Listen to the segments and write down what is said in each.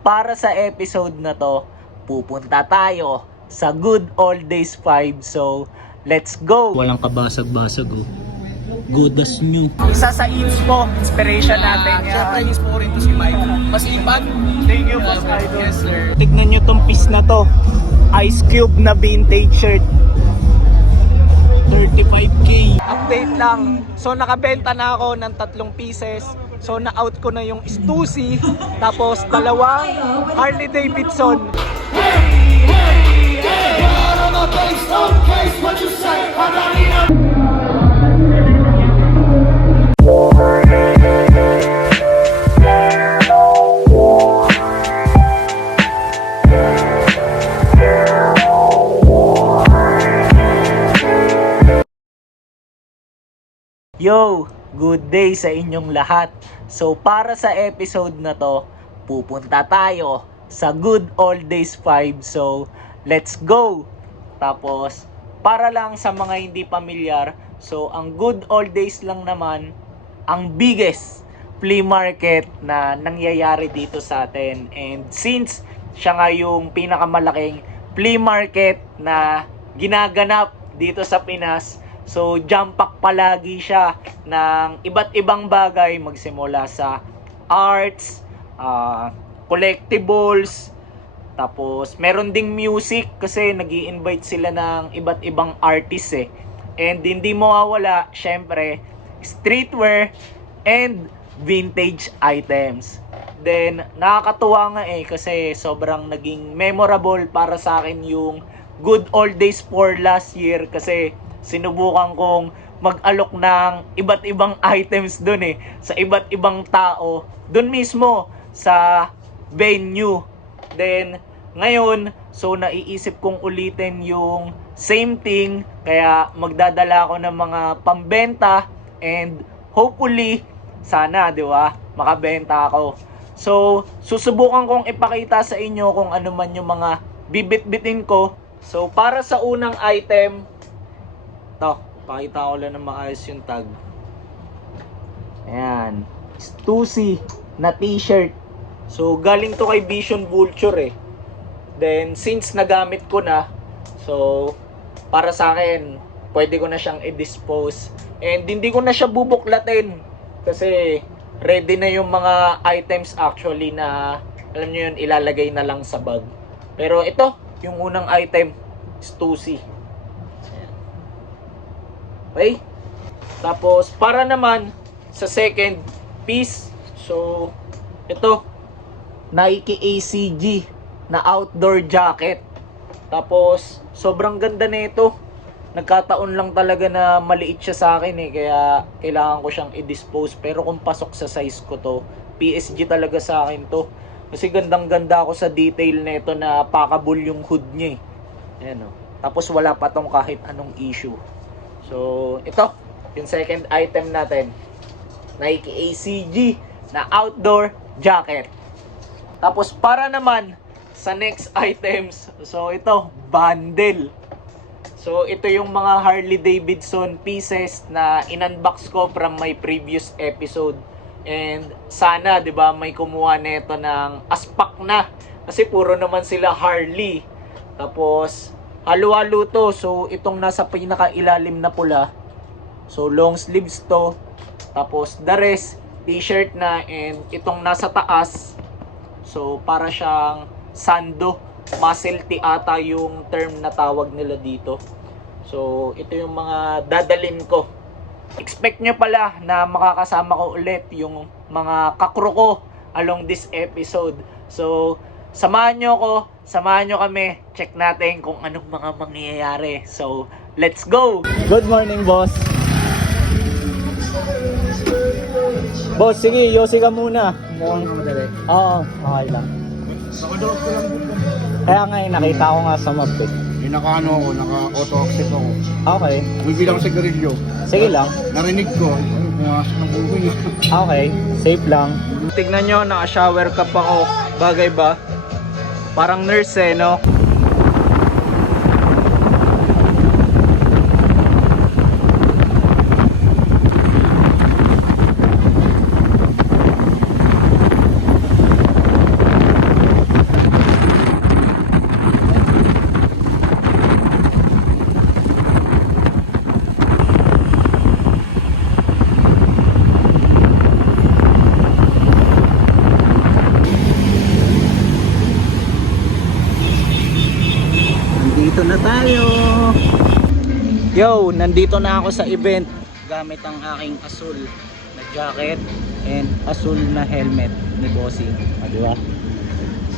Para sa episode na to, pupunta tayo sa good old days 5. So, let's go! Walang kabasag-basag oh. Good as new. Isa sa inspiration natin yan. Siyempre, inis po rin to si Mike. Masipag. Thank you, Boss Idol. Yes, sir. Tignan nyo tong piece na to. Ice Cube na vintage shirt. 35k. Update lang. So nakabenta na ako ng 3 pieces. So na-out ko na yung Stussy. Tapos dalawang Harley Davidson. Yo, good day sa inyong lahat. So para sa episode na to, pupunta tayo sa good old days 5. So let's go. Tapos para lang sa mga hindi pamilyar, so ang good old days lang naman ang biggest flea market na nangyayari dito sa atin. And since siya nga yung pinakamalaking flea market na ginaganap dito sa Pinas, so jump pack palagi siya ng iba't ibang bagay, magsimula sa arts, collectibles, tapos meron ding music kasi nag-i-invite sila ng iba't ibang artists eh. And hindi mawawala syempre streetwear and vintage items. Then nakakatuwa nga eh kasi sobrang naging memorable para sa akin yung good old days for last year kasi sinubukan kong mag-alok ng iba't ibang items dun eh, sa iba't ibang tao, dun mismo sa venue. Then, ngayon, so naiisip kong ulitin yung same thing, kaya magdadala ako ng mga pambenta and hopefully, sana, di ba, makabenta ako. So, susubukan kong ipakita sa inyo kung ano man yung mga bibit-bitin ko. So, para sa unang item, ito, pakita ko lang na maayos yung tag. Ayan. Stussy na t-shirt. So, galing to kay Vision Vulture eh. Then, since nagamit ko na, so, para sa akin, pwede ko na siyang i-dispose. And hindi ko na siya bubuklatin. Kasi, ready na yung mga items actually na, alam nyo yun, ilalagay na lang sa bag. Pero ito, yung unang item, Stussy. Okay? Tapos, para naman sa second piece, so, ito, Nike ACG na outdoor jacket. Tapos, sobrang ganda nito. Nagkataon lang talaga na maliit siya sa akin eh, kaya kailangan ko siyang i-dispose. Pero kung pasok sa size ko to, PSG talaga sa akin to. Kasi gandang-ganda ako sa detail nito na packable yung hood niya eh. Ayan o. Tapos wala pa tong kahit anong issue. So, ito, yung second item natin. Nike ACG na outdoor jacket. Tapos, para naman sa next items, so ito, bundle. So, ito yung mga Harley Davidson pieces na in-unbox ko from my previous episode. And sana, di ba, may kumuha nito ng aspak na. Kasi puro naman sila Harley. Tapos, halo-halo to. So, itong nasa pinaka-ilalim na pula. So, long sleeves to. Tapos, the rest, t-shirt na. And itong nasa taas. So, para siyang sando. Muscle tee ata yung term na tawag nila dito. So, ito yung mga dadalin ko. Expect nyo pala na makakasama ko ulit yung mga kakro ko along this episode. So, samahan nyo kami, check natin kung anong mga mangyayari. So, let's go! Good morning, boss. Boss, sige, yosi ka muna. Oo, okay lang. Kaya nga nakita ko nga sa map eh. Yung naka-ano ako, naka-auto-accept ako. Okay. Bibilang sa garilyo. Sige lang. Narinig ko, pumasok ng buhay. Okay, safe lang. Tignan nyo, naka-shower cap ako. Bagay ba? Parang nurse eh, no? tayo! Yo, nandito na ako sa event gamit ang aking asul na jacket and asul na helmet ni Bossing. Di ba?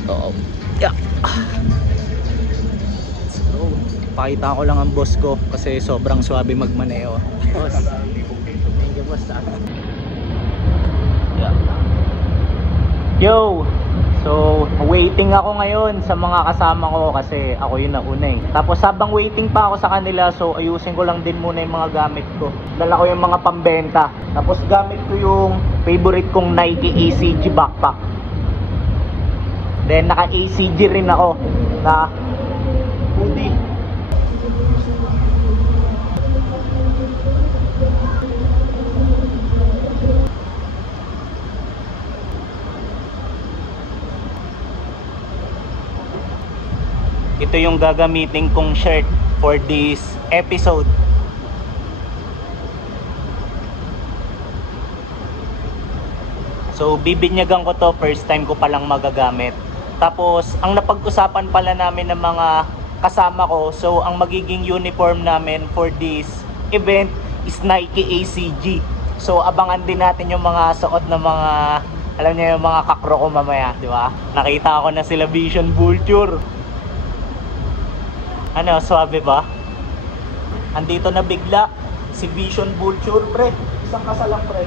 So, yeah. So, pakita ko lang ang boss ko kasi sobrang swabe magmaneo. Boss. Thank you, boss. Yeah. Yo! So, waiting ako ngayon sa mga kasama ko kasi ako yung nauna eh. Tapos habang waiting pa ako sa kanila, so ayusin ko lang din muna yung mga gamit ko. Dala ko yung mga pambenta. Tapos gamit ko yung favorite kong Nike ACG backpack. Then naka ACG rin ako na hoodie. Ito yung gagamitin kong shirt for this episode. So bibinyagan ko to, first time ko palang magagamit. Tapos ang napag-usapan pala namin ng mga kasama ko, so ang magiging uniform namin for this event is Nike ACG. So abangan din natin yung mga suot ng mga, alam niyo yung mga kakro ko mamaya, di ba? Nakita ko na sila Vision Vulture. Ano, swabe ba? Andito na bigla si Vision Vulture, pre. Isang kasalang, pre.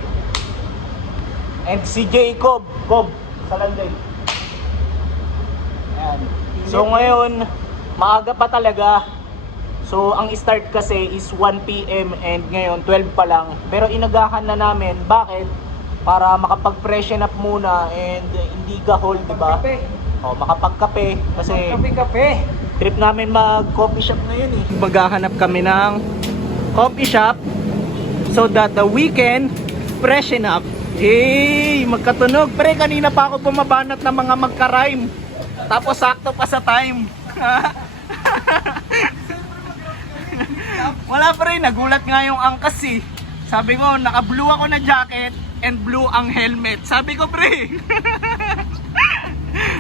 And si Jacob, salanday. Ayan. So ngayon, maaga pa talaga. So ang start kasi is 1 PM and ngayon 12 pa lang. Pero inagahan na namin. Bakit? Para makapag-freshen up muna and hindi gahol, di ba? O, makapagkape kasi Kape. trip namin mag-coffee shop ngayon eh. Maghahanap kami ng coffee shop so that we can freshen up. Hey, magkatunog. Pre, kanina pa ako bumabanat ng mga magka-rhyme. Tapos sakto pa sa time. Wala pre, nagulat nga yung angkas eh. Sabi ko, naka-blue ako na jacket and blue ang helmet. Sabi ko pre.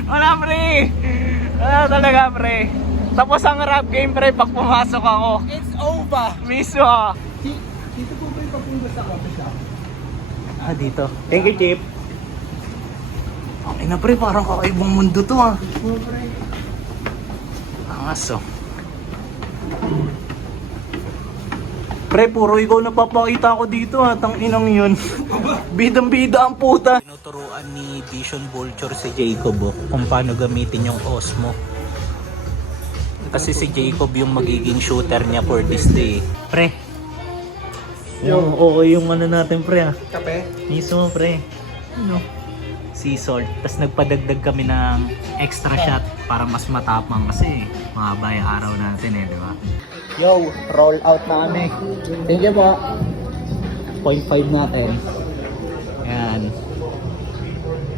Wala pre. Wala talaga pre. Tapos ang rap game pre, pag pumasok ako, It's over. mismo. Dito po ba yung papunta sa coffee shop? Dito. Thank you, Chip. Okay na pre, parang kakaibang mundo to ah. Angas oh. Pre, puro ikaw napapakita ko dito ha. Tanginang yun. Bidang-bida ang puta. Tinuturuan ni Vision Vulture si Jacob kung paano gamitin yung Osmo. Kasi si Jacob yung magiging shooter niya for this day. Pre. Oo, yung ano natin pre ah. Kape? Mismo pre. Ano? Sea salt. Tapos nagpadagdag kami ng extra shot para mas matapang kasi mahaba yung araw natin eh, di ba? Yo, roll out na kami. Thank you po. 0.5 natin. Ayan.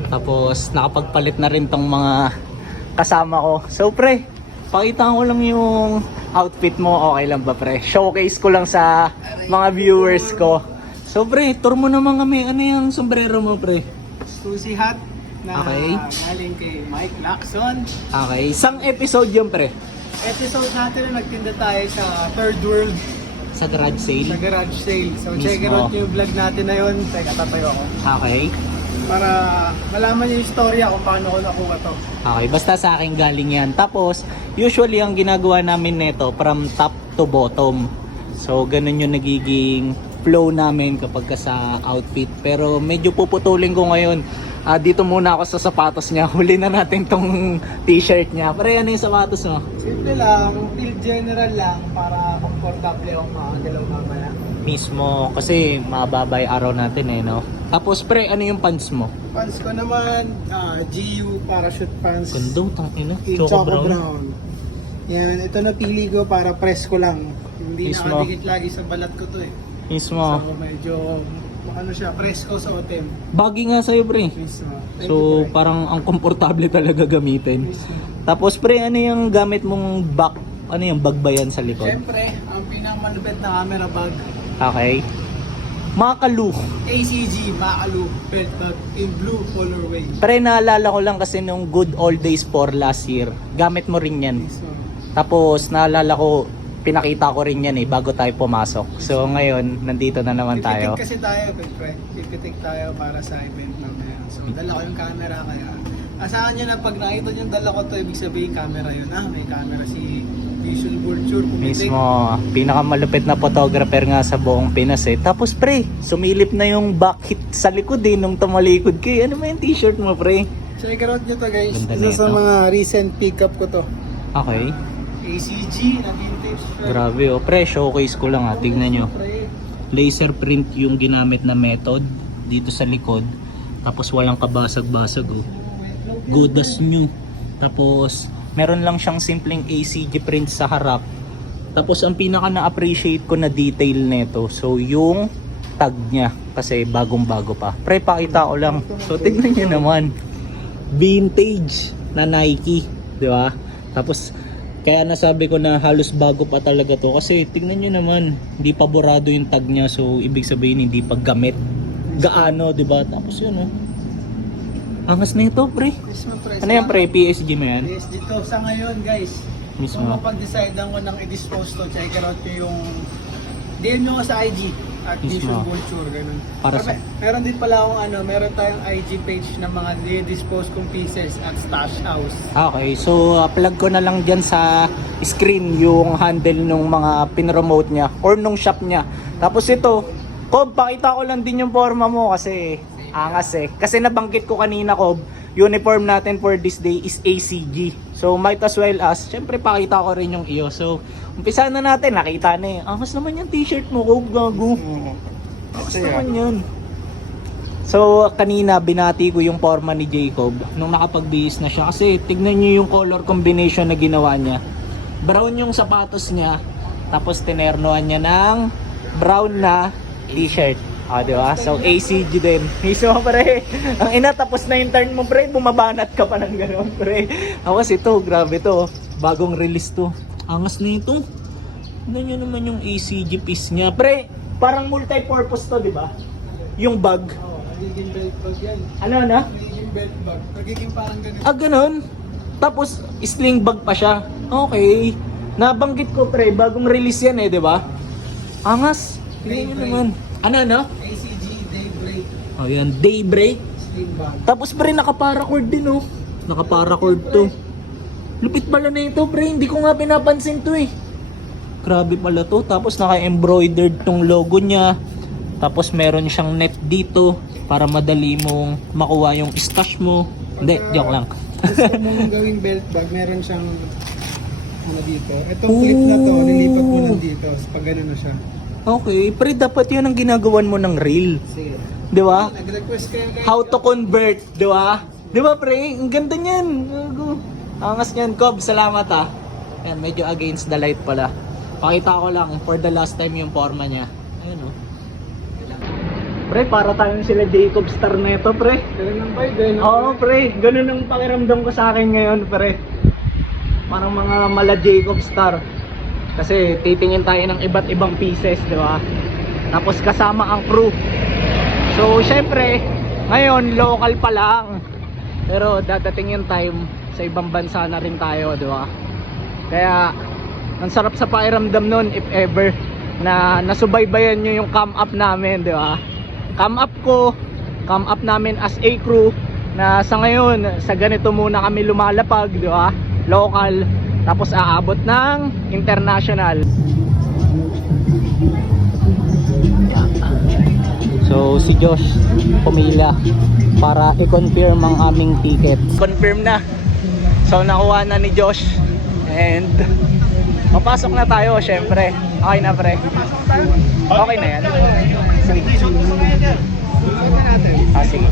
Tapos nakapagpalit na rin tong mga kasama ko. So pre, pakita ko lang yung outfit mo. Okay lang ba pre? Showcase ko lang sa mga viewers ko. So pre, tour mo naman kami. Ano yung sombrero mo pre? Susi hat na Okay. galing kay Mike Lacson. Okay, isang episode yun pre. Episode natin na nagtinda tayo sa Third World Sa garage sa sale. garage sale. So check it Mismo. out yung vlog natin na yun. Teka, tatayo ako. Okay. Para malaman niyo yung storya kung paano ko nakuha to. Okay, basta sa akin galing yan. Tapos, usually ang ginagawa namin nito from top to bottom. So, ganun yung nagiging flow namin kapag ka sa outfit. Pero medyo puputulin ko ngayon. Dito muna ako sa sapatos niya. Huli na natin tong t-shirt niya. Pare, ano yung sapatos mo? Simple lang, feel general lang para komportable akong makagalaw mamaya. Mismo, kasi mababa yung araw natin eh, no? Tapos pre, ano yung pants mo? Pants ko naman, GU parachute pants. Gandong, tangina. In Choco Choco brown. Brown. Yan, ito napili ko para press ko lang. Hindi Mismo. nakadikit lagi sa balat ko to eh. Mismo. So medyo, ano siya, press ko sa otem. Bagay nga sa'yo pre. Mismo. Thank So, you, pre. parang ang komportable talaga gamitin. Mismo. Tapos pre, ano yung gamit mong back? Ano yung bag ba yan sa likod? Siyempre, ang pinakamalupit na camera bag, Okay. Makalu. ACG Maalu belt bag in blue colorway. Pre, naalala ko lang kasi nung good old days for last year. Gamit mo rin yan. Mismo. Tapos naalala ko, pinakita ko rin yan bago tayo pumasok. So ngayon, nandito na naman tayo. Pipitik kasi tayo, pre. Pipitik tayo para sa event namin. So, dala ko yung camera kaya. Asahan nyo na pag nakita nyo yung dala ko to, ibig sabihin camera yun. May camera si Visual Vulture. Pumitik. Mismo, pinakamalupit na photographer nga sa buong Pinas Tapos pre, sumilip na yung back hit sa likod nung tumalikod kayo. Ano ba yung t-shirt mo pre? Check out nyo to guys. Ganda Isa sa nito. mga recent pickup ko to. Okay. ACG na vintage shirt. Grabe pre, showcase ko lang tignan nyo. Pre. Laser print yung ginamit na method dito sa likod. Tapos walang kabasag-basag Good as new. Tapos meron lang siyang simpleng ACG print sa harap. Tapos ang pinaka na-appreciate ko na detail nito, so yung tag niya kasi bagong-bago pa. Pre, pakita ko lang. So tignan niyo naman. Vintage na Nike, 'di ba? Tapos kaya nasabi ko na halos bago pa talaga to kasi tignan nyo naman, hindi pa borado yung tag niya, so ibig sabihin hindi pa gamit gaano, di ba? Tapos yun angas na ito pre. Mismo, pre. Ano yan pre, PSG mo yan? Yes, dito sa ngayon guys. Mismo. Kung mapag-decide ko nang i-dispose to, check out nyo yung DM nyo sa IG at Mismo. Visual Vulture, ganun. Para sa- Meron din pala akong meron tayong IG page ng mga di-dispose kong pieces at Stash House. Okay, so plug ko na lang dyan sa screen yung handle nung mga pinromote niya or nung shop niya. Tapos ito, Kob, pakita ko lang din yung forma mo kasi angas Kasi nabanggit ko kanina, Kob, uniform natin for this day is ACG. So might as well as, syempre pakita ko rin yung iyo. So umpisa na natin, nakita na Angas naman yung t-shirt mo, Kob, gago. Angas naman yun. So kanina binati ko yung forma ni Jacob nung nakapagbihis na siya kasi tignan niyo yung color combination na ginawa niya. Brown yung sapatos niya, tapos tinernoan niya ng brown na t-shirt. Di ba? So ACG din. Mismo pre. Ang ina, tapos na yung turn mo pre, bumabanat ka pa ng gano'n pre. Tapos ito, grabe to. Bagong release to. Angas na ito. Tignan niyo naman yung ACG piece niya. Pre, parang multi-purpose to, di ba? Yung bag. Nagiging belt bag yan. Ano na? Nagiging belt bag. Nagiging parang ganun. Ganun. Tapos sling bag pa siya. Okay. Nabanggit ko pre, bagong release yan di ba? Angas. Tingnan nyo naman. Ano? ACG Daybreak Ayan, Daybreak. sling bag. Tapos pre, naka-paracord din Naka-paracord to. Lupit pala na ito pre, hindi ko nga pinapansin to Grabe pala to. Tapos naka-embroidered tong logo niya. Tapos meron siyang net dito para madali mong makuha yung stash mo. Hindi, joke lang. Gusto mong gawing belt bag, meron siyang dito. Itong clip na to, nilipat mo lang dito. Pag gano'n na siya. Okay, pre, dapat yun ang ginagawan mo ng reel. Sige. Di ba? Nag-request kayo guys. How to convert, di ba? Di ba, pre? Ang ganda niyan. Angas niyan, Kob. Salamat Ayan, medyo against the light pala. Pakita ko lang for the last time yung forma niya. Ayun Pre, para tayong sila Jacob Star na ito, pre. Ganun ang vibe Oo, pre. Ganun ang pakiramdam ko sa akin ngayon, pre. Parang mga mala Jacob Star. Kasi titingin tayo ng iba't ibang pieces, di ba? Tapos kasama ang crew. So, syempre, ngayon, local pa lang. Pero dadating yung time, sa ibang bansa na rin tayo, di ba? Kaya, ang sarap sa pakiramdam nun, if ever, na nasubaybayan nyo yung cam up namin, di ba? Cam up namin as a crew, na sa ngayon, sa ganito muna kami lumalapag, di ba? Local, tapos aabot ng international. So si Josh pumila para i-confirm ang aming ticket. Confirm na. So nakuha na ni Josh and papasok na tayo syempre. Okay na pre. Okay na yan. Sige.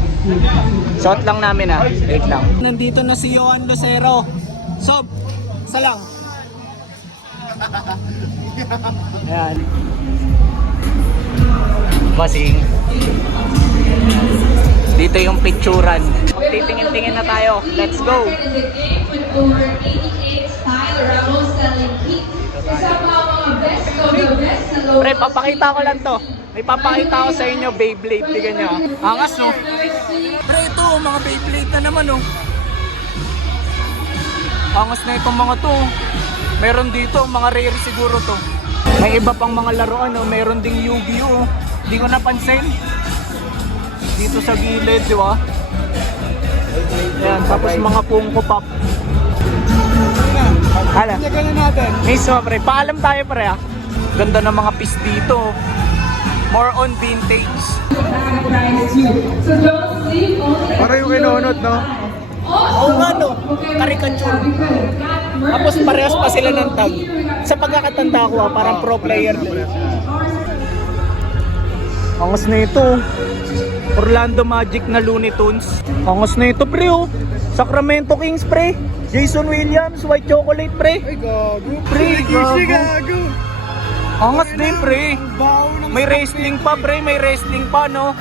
Suot lang namin wait lang. Nandito na si Johan Lucero. Sob, isa lang. Ayan. Basing. Dito yung picturan. Magtitingin-tingin na tayo. Let's go. Pre, papakita ko lang to. May papakita ko sa inyo, Beyblade. Tignan nyo. Angas, no? Pre, ito, mga Beyblade na naman, no? Angas na itong mga to. Meron dito, mga rare siguro to. May iba pang mga laruan, oh. Meron ding Yu-Gi-Oh! Hindi ko napansin. Dito sa gilid, di ba? Ayan, tapos mga Funko Pop. Hala. Check na natin. Mismo, pre. Paalam tayo, pre, ah. Ganda ng mga piece dito. More on vintage. Para yung kinunod, no? Oo nga, no? Caricature. Tapos parehas pa sila ng tag. Sa pagkakatanda ko, parang pro player din. Angas na ito. Orlando Magic na Looney Tunes. Angas na ito, pre, oh. Sacramento Kings, pre. Jason Williams, White Chocolate, pre. Ay, gago. Pre, gago. Gago. Angas din, pre. Baho ng May wrestling pa, pre. May wrestling pa, no?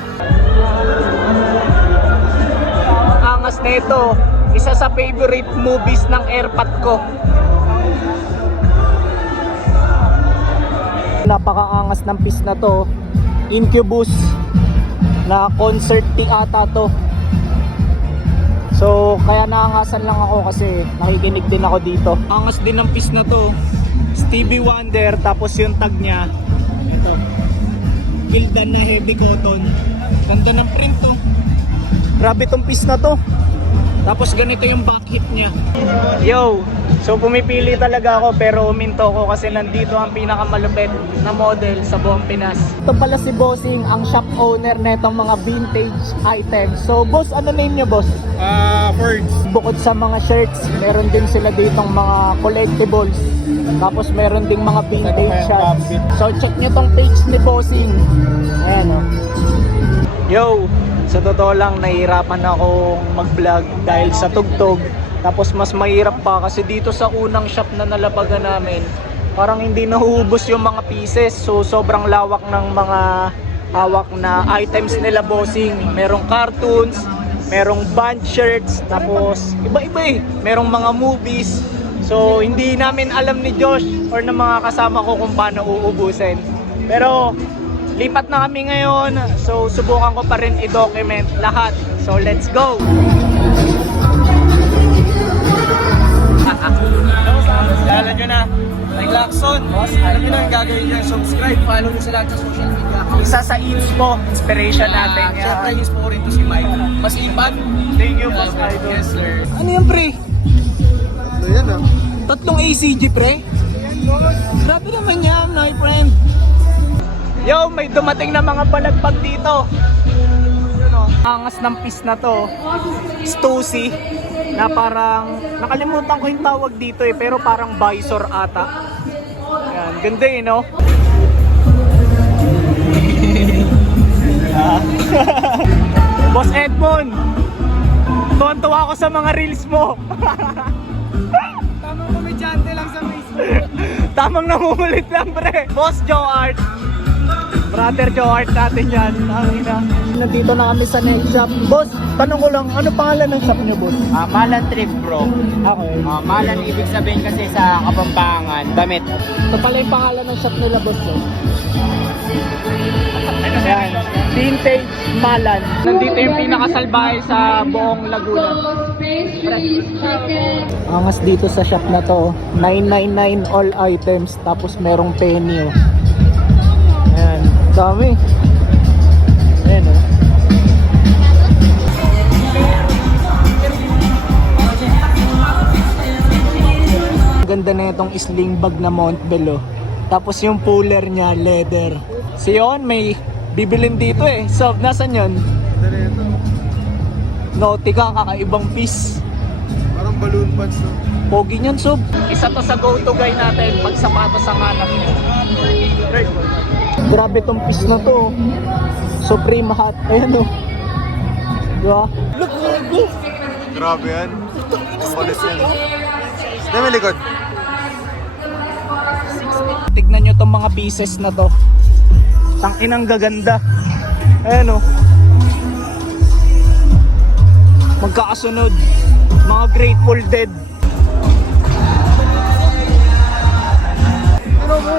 Angas na ito. Isa sa favorite movies ng airpot ko. Napakaangas ng piece na to. Incubus na concert ata to. So kaya naangasan lang ako kasi nakikinig din ako dito. Angas din ng piece na to. Stevie Wonder, tapos yung tag niya ito, Gildan na heavy cotton. Ganda ng print to. Grabe tong piece na to. Tapos ganito yung back hit niya. Yo, so pumipili talaga ako pero uminto ko kasi nandito ang pinakamalupit na model sa buong Pinas. Ito pala si Bossing, ang shop owner na itong mga vintage items. So boss, ano name niyo, boss? Ferds. Bukod sa mga shirts, meron din sila ditong mga collectibles. Tapos meron ding mga vintage shots. So check nyo tong page ni Bossing. Ayan, oh. Yo, sa totoo lang nahihirapan akong mag-vlog dahil sa tugtog. Tapos mas mahirap pa kasi dito sa unang shop na nalabagan namin, parang hindi nahuhubos yung mga pieces. So sobrang lawak ng mga hawak na items nila, Bossing. Merong cartoons, merong band shirts, tapos iba-iba eh. Merong mga movies. So hindi namin alam ni Josh or ng mga kasama ko kung paano uubusin. Pero lipat na kami ngayon, so subukan ko pa rin i-document lahat. So let's go! Lala nyo na, may Lacson. Alam nyo na ang gagawin nyo, subscribe, follow nyo sa lahat sa social media. Isa sa inspo, inspiration natin. Siyempre, inspo ko rin to si Mike. Masipag. Thank you, Boss Idol. Yes, sir. Ano yan, pre? Ito yan, ah. Tatlong ACG, pre? Grabe naman yan, my friend. Yo, may dumating na mga balagpag dito. Angas ng piece na to. Stussy. Na parang, nakalimutan ko yung tawag dito eh, pero parang visor ata. Ayan, ganda eh, no? Boss Edmond, tuwan-tuwa ako sa mga reels mo. Tamang komedyante lang sa Facebook. Tamang nangungulit lang, pre. Boss Joe Art. Brother Joe Art natin yan. Nandito na kami sa next shop. Boss, tanong ko lang, ano pangalan ng shop niyo, boss? Malan Trip Bro. Okay. Malan ibig sabihin kasi sa Kapampangan, damit. Ito pala yung pangalan ng shop nila, boss. Ayan. Vintage Malan. Nandito yung pinakasalbahay sa buong Laguna. Angas dito sa shop na to. 999 all items. Tapos merong penny. Oh. Ayan. Dami. Ayan, oh. Ganda na itong sling bag na Montbello. Tapos yung puller niya, leather. Si Yon may bibilin dito eh. So, nasan yun? Nautica, kakaibang piece. Parang balloon pants, no? Pogi niyan, Sob. Isa to sa go-to guy natin pag sapatos ang hanap niya. Grabe tong piece na to. Supreme hat. Ayan, oh. Diba? Look, look. Grabe yan. Ang kulit yan. Sino may likod? Tignan nyo tong mga pieces na to. Tanginang gaganda. Ayan, oh. Magkakasunod. Mga Grateful Dead. Ano mo?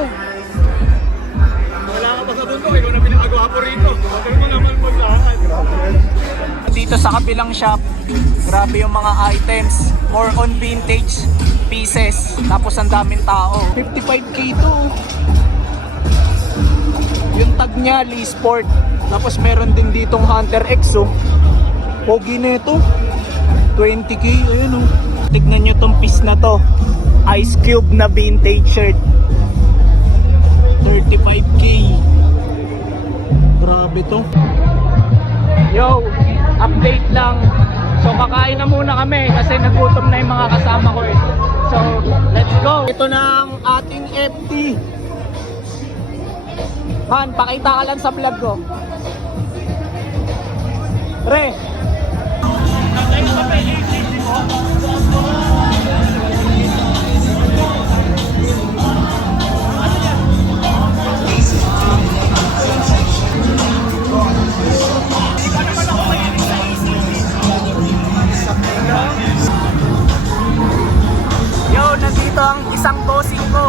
Wala ka pa sa bundok. Ikaw na pinakagawa po rito. Huwag mo naman maglahan. Dito sa kabilang shop, grabe yung mga items. More on vintage. pieces. Tapos ang daming tao. 55k to. Yung tag niya, Lee Sport. Tapos meron din ditong Hunter X, oh. Pogi na ito. 20k, ayun, oh. Tignan nyo tong piece na to. Ice Cube na vintage shirt. 35k. Grabe to. Yo, update lang. So kakain na muna kami kasi nagutom na yung mga kasama ko eh. So, let's go. Ito na ang ating FT. Han, pakita ka lang sa vlog ko. Re. Yo, nandito ang isang bossing ko.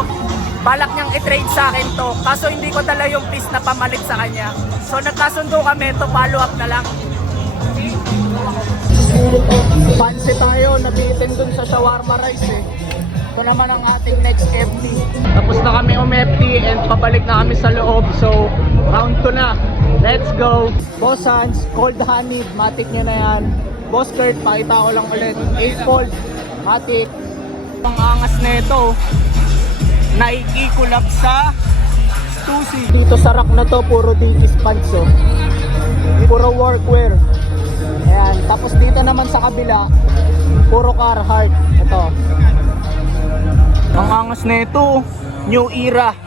Balak niyang i-trade sa akin to. Kaso hindi ko dala yung piece na pamalit sa kanya. So nagkasundo kami to, follow up na lang. Pansi tayo, nabitin dun sa shawarma rice eh. Ito naman ang ating next FT. Tapos na kami FT and pabalik na kami sa loob. So round 2 na. Let's go. Boss Hans, cold honey, matik nyo na yan. Boss Kurt, pakita ko lang ulit. 8 fold, matik. Ang angas na ito. Nike kulap sa Stussy. Dito sa rack na to, puro Dickies pants, oh. Puro workwear. Ayan. Tapos dito naman sa kabila, puro Carhartt. Ito. Ang angas na ito. New Era.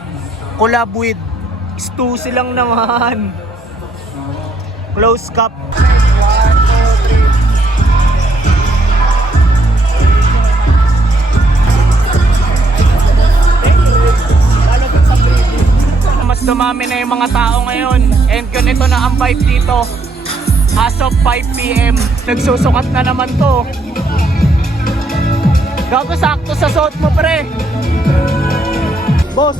Collab with Stussy lang naman. Close cup. Mas dumami na yung mga tao ngayon and ganito na ang vibe dito as of 5 PM. Nagsusukat na naman to. Gago, sakto sa suot mo, pre. Boss,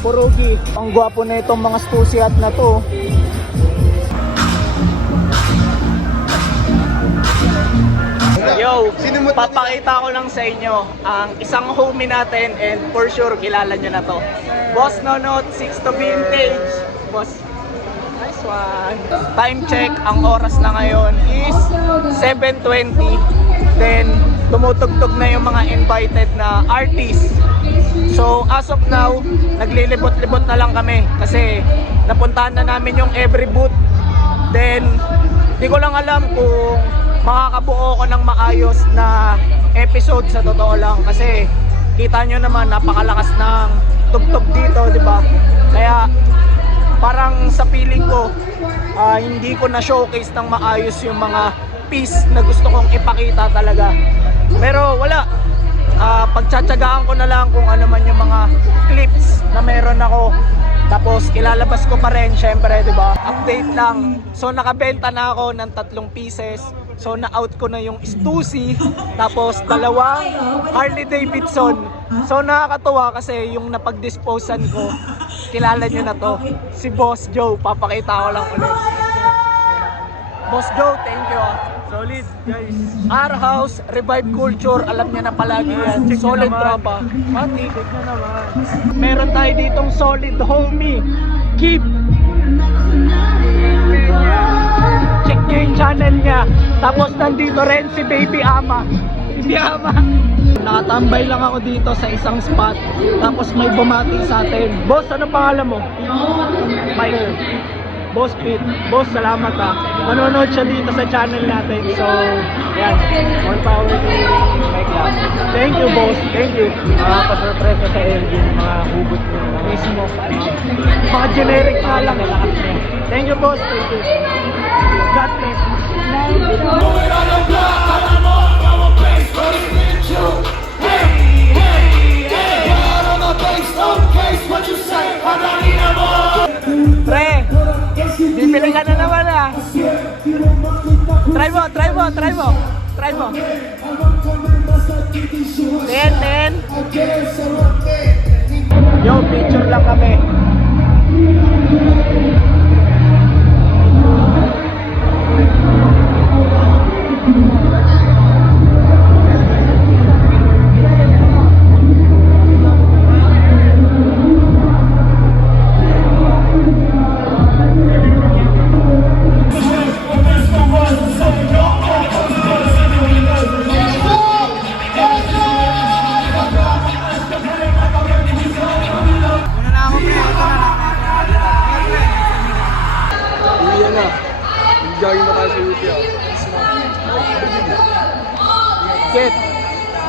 purugi. Ang gwapo na itong mga Stussy hat na to. Yo, papakita ko lang sa inyo ang isang homie natin and for sure kilala nyo na to. Boss Nonot, 6 to Vintage. Boss, nice one. Time check, ang oras na ngayon is 7:20. Then, tumutugtog na yung mga invited na artists. So, as of now, naglilibot-libot na lang kami kasi napuntahan na namin yung every booth. Then, di ko lang alam kung makakabuo ko ng maayos na episode sa totoo lang kasi kita nyo naman napakalakas ng tugtog dito, di ba? Kaya parang sa feeling ko hindi ko na showcase ng maayos yung mga piece na gusto kong ipakita talaga. Pero wala, pagtsatsagaan ko na lang kung ano man yung mga clips na meron ako. Tapos ilalabas ko pa rin syempre, di ba? Update lang. So nakabenta na ako ng 3 pieces. So na-out ko na yung Stussy, tapos 2 Harley Davidson. So nakakatuwa kasi yung napag-disposean ko, kilala nyo na to, si Boss Joe. Papakita ko lang ulit. Boss Joe, thank you. Solid guys. Our house, Revive Culture, alam niya na palagi yan. Solid tropa. Matikot na naman. Meron tayo ditong solid homie, Keep. Check nyo yung channel niya. Tapos nandito rin si Baby Ama. Baby Ama. Nakatambay lang ako dito sa isang spot. Tapos may bumati sa atin. Boss, ano pangalan mo? Michael. Boss Pete. Boss, salamat ha. Manonood siya dito sa channel natin. So, yan. More power to Mike lang. Thank you, boss. Thank you. Pasurpresa sa LG. Mga hugot mo. Mismo. Mga generic nga lang. Thank you, boss. Thank you. God bless. Pre, bibili ka na naman ah. Try mo, try mo, try mo. Try mo. 10. Yo, picture lang kami.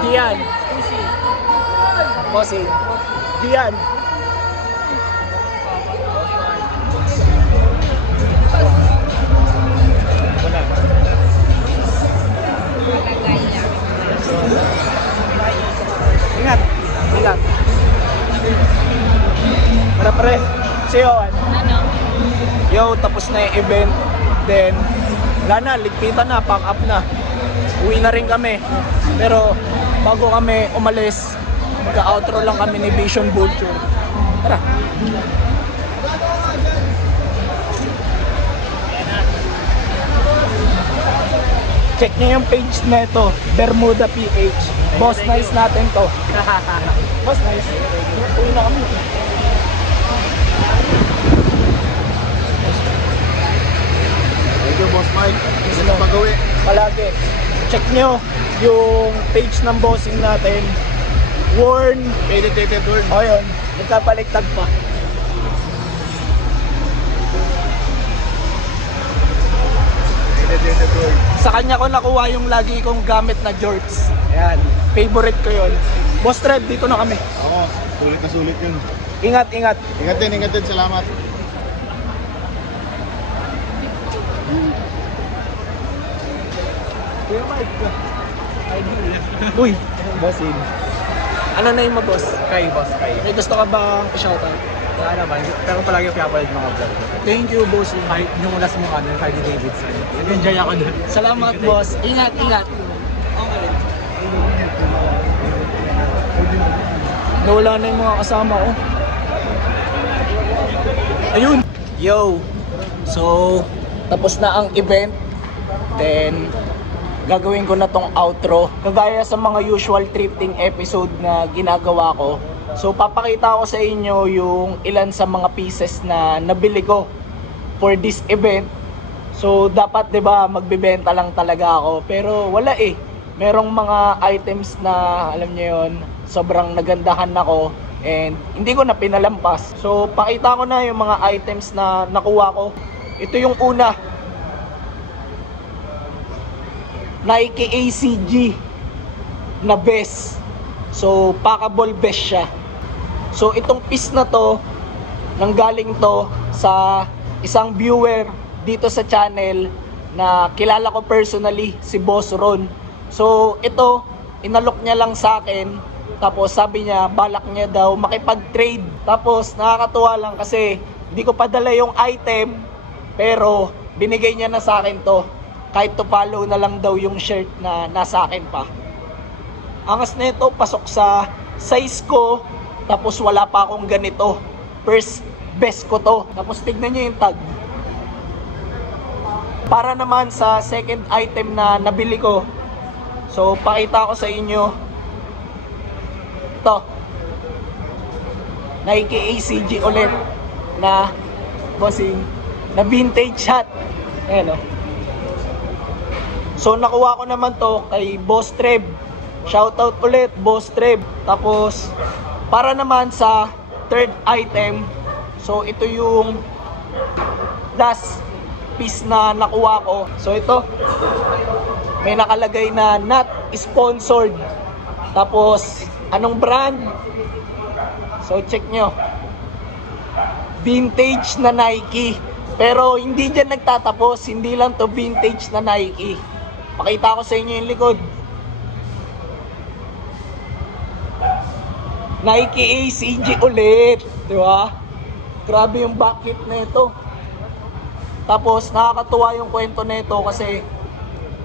Gian. Bossing. Gian. Ingat. Ingat. Para pre. See you. Yo, tapos na yung event. Then, wala na, ligpitan na, pack up na. Uwi na rin kami. Pero, bago kami umalis, magka-outro lang kami ni Vision Vulture. Tara. Check nyo yung page na ito, Bermuda PH. Boss Nice natin to. Boss Nice. Uwi na kami. Thank you, Boss Mike. Gusto na pag-uwi. Palagi. Check nyo yung page ng bossing natin. Warn. Dedicated word. O yun, nagkapaliktad pa. Dedicated word. Sa kanya ko nakuha yung lagi kong gamit na jorts. Ayan, favorite ko yun. Boss Trev, dito na kami. Oo, sulit na sulit yun. Ingat, ingat. Ingat din. Salamat. Kuya Mike. Uy, bossing. Ano na yung boss? Kay boss, kay. May gusto ka bang i-shoutout? Wala naman, pero palagi yung pinapalad mga vlog. Thank you, bossing. Kahit yung last mo ano, Harley Davidson. Nag-enjoy ako dun. Salamat, boss. Ingat, ingat. Nawala na yung mga kasama ko. Ayun! Yo! So, tapos na ang event. Then, gagawin ko na tong outro. Kagaya sa mga usual thrifting episode na ginagawa ko. So, papakita ko sa inyo yung ilan sa mga pieces na nabili ko for this event. So, dapat 'di ba magbebenta lang talaga ako. Pero wala eh. Merong mga items na alam niyo yon, sobrang nagandahan ako and hindi ko na pinalampas. So, pakita ko na yung mga items na nakuha ko. Ito yung una. Nike ACG na vest. So, packable vest siya. So, itong piece na to, nanggaling to sa isang viewer dito sa channel na kilala ko personally, si Boss Ron. So, ito, inalok niya lang sa akin. Tapos, sabi niya, balak niya daw makipag-trade. Tapos, nakakatuwa lang kasi hindi ko padala yung item, pero binigay niya na sa akin to. Kahit to follow na lang daw yung shirt na nasa akin pa. Angas na ito, pasok sa size ko. Tapos wala pa akong ganito. First best ko to. Tapos tignan nyo yung tag. Para naman sa second item na nabili ko. So pakita ko sa inyo. Ito. Nike ACG ulit. Na bossing. Na vintage hat. Ayan o. So nakuha ko naman to kay Boss Trev. Shoutout ulit Boss Trev. Tapos para naman sa third item, so ito yung last piece na nakuha ko. So ito, may nakalagay na not sponsored. Tapos anong brand? So check nyo. Vintage na Nike. Pero hindi dyan nagtatapos, hindi lang to vintage na Nike. Pakita ko sa inyo yung likod. Nike ACG ulit, di ba? Grabe yung backlit na ito. Tapos nakakatuwa yung kwento nito kasi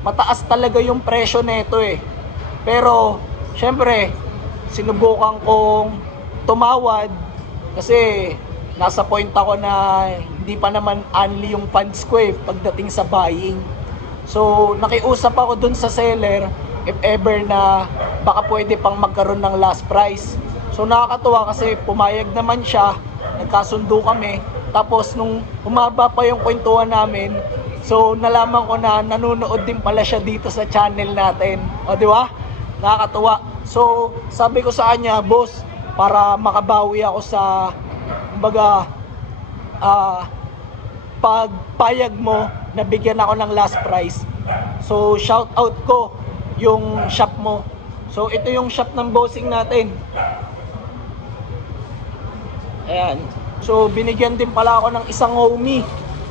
mataas talaga yung presyo nito eh. Pero syempre, sinubukan kong tumawad kasi nasa point ako na hindi pa naman only yung funds ko eh pagdating sa buying. So nakiusap ako dun sa seller if ever na baka pwede pang magkaroon ng last price. So nakakatuwa kasi pumayag naman siya, nagkasundo kami. Tapos nung humaba pa yung kwentuhan namin, so nalaman ko na nanonood din pala siya dito sa channel natin. O di ba? Nakakatuwa. So sabi ko sa kanya, boss, para makabawi ako sa kumbaga pagpayag mo na bigyan ako ng last price. So shout out ko yung shop mo So ito yung shop ng bossing natin. Ayan. So binigyan din pala ako ng isang homie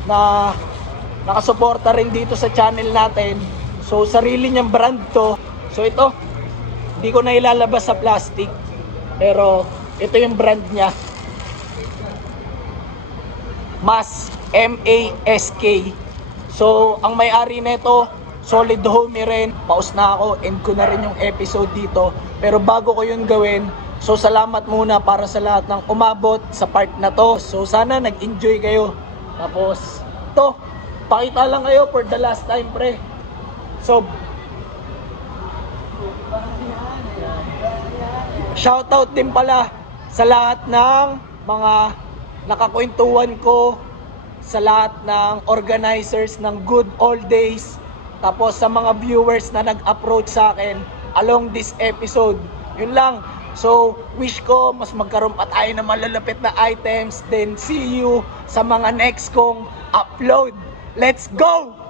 na nakasuporta rin dito sa channel natin. So sarili niyang brand to. So ito, hindi ko na ilalabas sa plastic. Pero ito yung brand niya. Mask, M-A-S-K. So ang may-ari nito, Solid Homie rin. Paus na ako, end ko na rin yung episode dito. Pero bago ko yun gawin, so salamat muna para sa lahat ng umabot sa part na to. So sana nag-enjoy kayo. Tapos to, pakita lang kayo for the last time, pre. So shoutout din pala sa lahat ng mga nakakwentuhan ko, sa lahat ng organizers ng Good Old Days, tapos sa mga viewers na nag-approach sa akin along this episode. Yun lang. So, wish ko mas magkaroon pa tayo ng malalapit na items. Then, see you sa mga next kong upload. Let's go!